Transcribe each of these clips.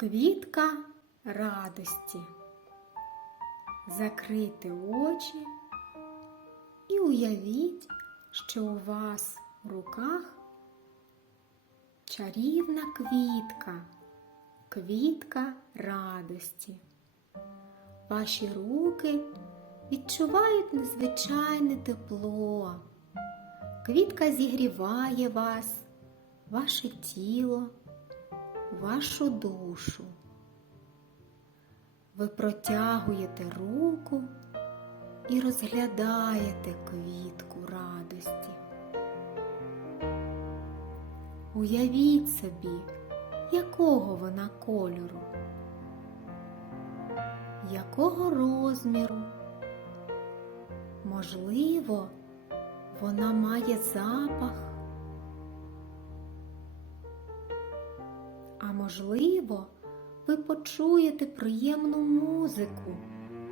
Квітка радості. Закрийте очі і уявіть, що у вас в руках чарівна квітка, квітка радості. Ваші руки відчувають незвичайне тепло. Квітка зігріває вас, ваше тіло вашу душу. Ви протягуєте руку і розглядаєте квітку радості. Уявіть собі, якого вона кольору, якого розміру. Можливо, вона має запах. А можливо, ви почуєте приємну музику,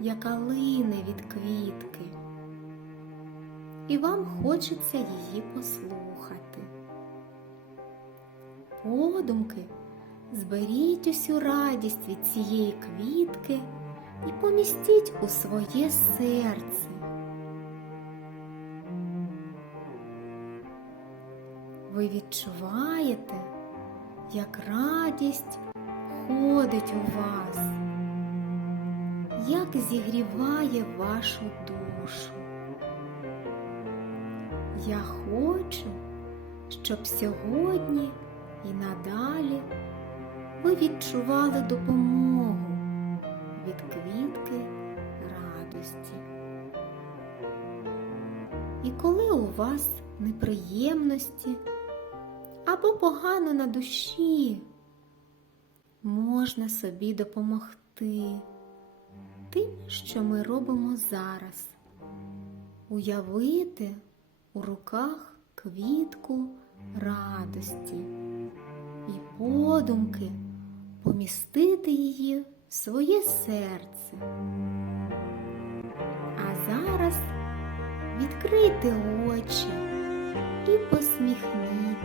яка лине від квітки, і вам хочеться її послухати. Подумки зберіть усю радість від цієї квітки і помістіть у своє серце. Ви відчуваєте, як радість ходить у вас, як зігріває вашу душу. Я хочу, щоб сьогодні і надалі ви відчували допомогу від квітки радості. І коли у вас неприємності, або погано на душі, можна собі допомогти тим, що ми робимо зараз, уявити у руках квітку радості і подумки помістити її в своє серце. А зараз відкрийте очі і посміхніться.